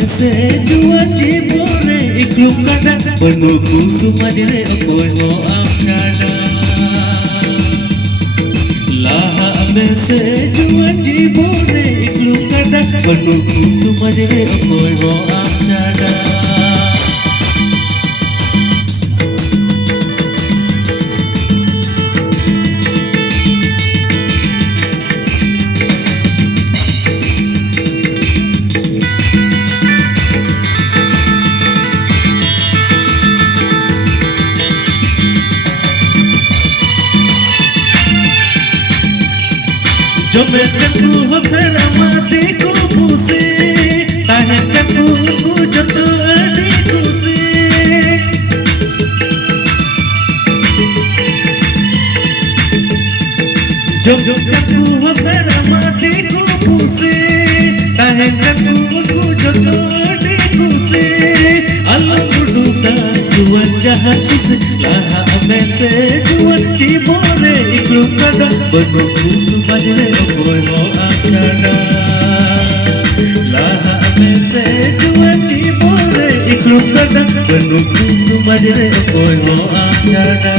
से juan jibore iklum kada penuku sumadire okoy ho amchana laha से juan jibore iklum kada penuku sumadire okoy ho amchana जो मैं कटू हो घर माते को पूसे ताहे कटू को जत अड़ी पूसे जो कटू हो घर माते को पूसे ताहे कटू को जत अड़ी पूसे अल्लाह बुडुका जुआन जहां सुसे लाहा में से जुआन चिबोरे इक्लू kada banu kusu majre okoy ho amchana laha में से juan jibore iklum kada banu kusu majre okoy ho amchana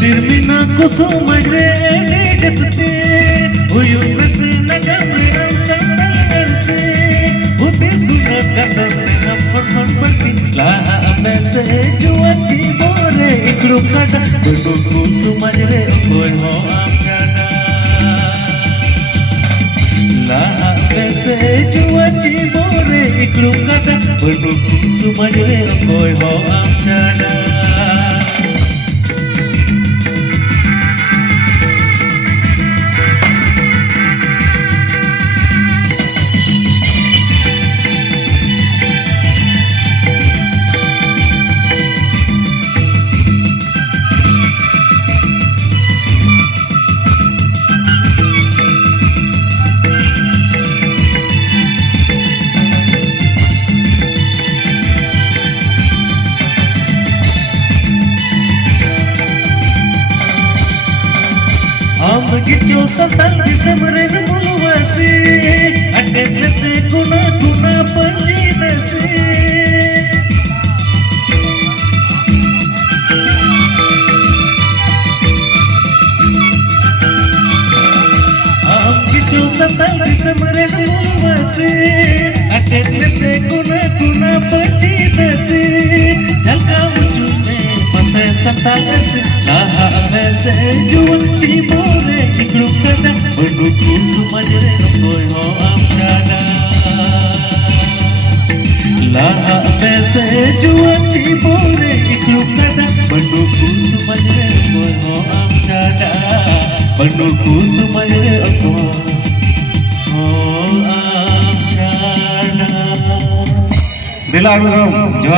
Dirmina kuso magre deste huyu mese nagamre am sandarse ubis guna kadam nam parman parti laha mese juan jibore ikru kada banu kuso magre okoy ho amchana laha mese juan jibore ikru kada banu kuso magre okoy ho amchana Begitu sasal di semerin muluasi ada nasi guna panji nasi begitu sasal di semerin muluasi ada nasi guna panji nasi jalka ujune masa santal nasi laha mese juan jibore iklum kada banu kusu majre okoy ho amchana laha mese juan jibore iklum kada banu kusu majre okoy ho amchana banu kusu majre okoy ho amchana dilagu